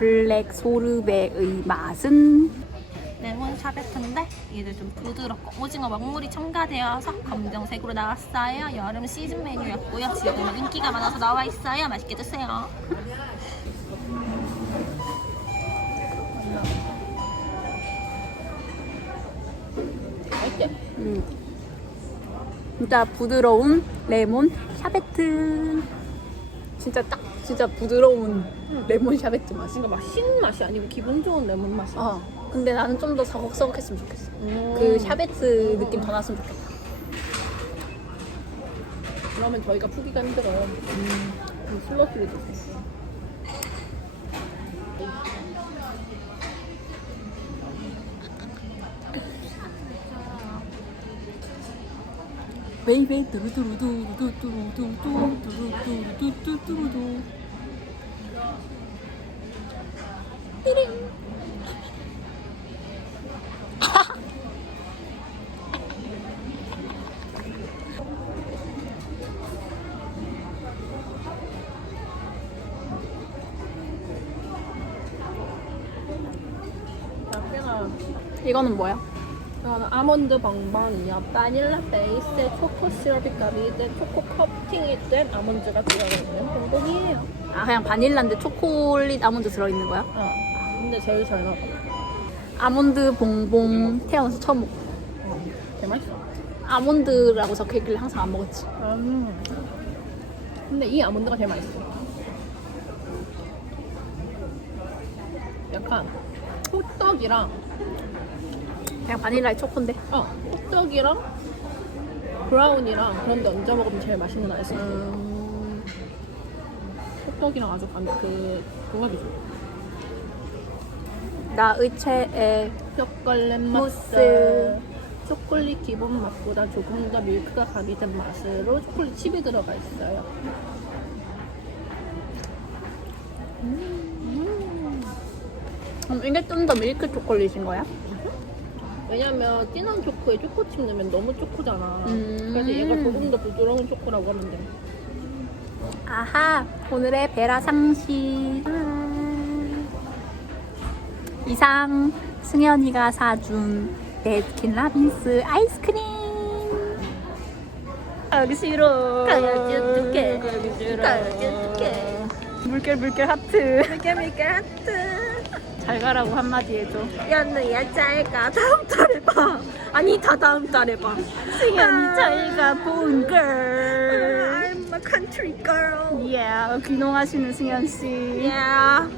블랙 소르베의 맛은 레몬 샤베트인데 얘도 좀 부드럽고 오징어 먹물이 첨가되어서 검정색으로 나왔어요. 여름 시즌 메뉴였고요. 지금 인기가 많아서 나와 있어요. 맛있게 드세요. 음, 진짜 부드러운 레몬 샤베트. 진짜 딱 진짜 부드러운 레몬 샤베트 맛이. 뭔가 막 신 맛이 아니고 기분 좋은 레몬 맛이. 어. 근데 나는 좀더 서걱서걱했으면 좋겠어. 음. 그 샤베트 느낌 더 났으면 좋겠다. 그러면 저희가 푸기가 힘들어요. 음. 슬러시를 드세요. 베이베 뚜루뚜루뚜루뚜루뚜루뚜루뚜루뚜루뚜루뚜루뚜루 띠링. 이거는 뭐야? 이거는 아몬드 벙벙이요. 바닐라 베이스에 초코 시럽이 가미된 초코 커팅이 된 아몬드가 들어있는 벙벙이에요. 아 그냥 바닐라인데 초콜릿 아몬드 들어있는 거야? 어. 근데 제일 잘 나가. 아몬드 봉봉 태어나서 처음 먹어 되게 맛있어. 아몬드라고 적혀있길래 항상 안 먹었지 음. 근데 이 아몬드가 제일 맛있어. 약간 호떡이랑 그냥 바닐라의 초코인데 어 호떡이랑 브라운이랑 그런 데 얹어 먹으면 제일 맛있는 아이스크림. 음, 호떡이랑 아주 간, 그 궁합이 좋아. 나의 최애 초콜릿 무스. 맛 초콜릿 기본 맛보다 조금 더 밀크가 가미된 맛으로 초콜릿 칩이 들어가 있어요. 음, 이게 좀 더 밀크 초콜릿인 거야? 왜냐면 진한 초코에 초코칩 넣으면 너무 초코잖아. 음. 그래서 얘가 조금 더 부드러운 초코라고 하면 돼. 아하 오늘의 베라 상식 아. 이상 승현이가 사준 베스킨 라빈스 아이스크림 가기 싫어 가야지, 어떡해. 가기 싫어 가야지, 어떡해. 물결 물결 하트 밀게 밀게 하트. 잘 가라고 한마디 해줘 야, 너야 잘가. 다음 달에 봐. 아니, 다 다음 달에 봐. 승현이 잘가 본 걸 I'm a country girl. yeah 귀농하시는 승현 씨 Yeah.